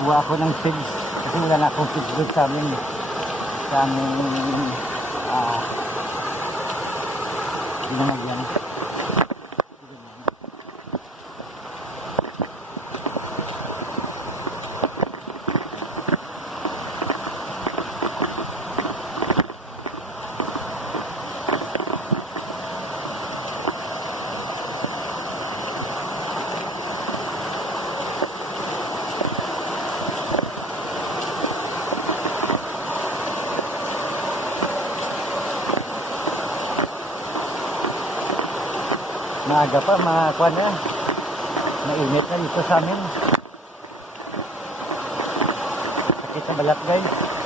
Kuha ako ng seeds kasi wala na akong seeds doon sa aming ginagyan. Maaga pa, makakuha na. Mainit na dito sa amin. Sakit sa balat guys.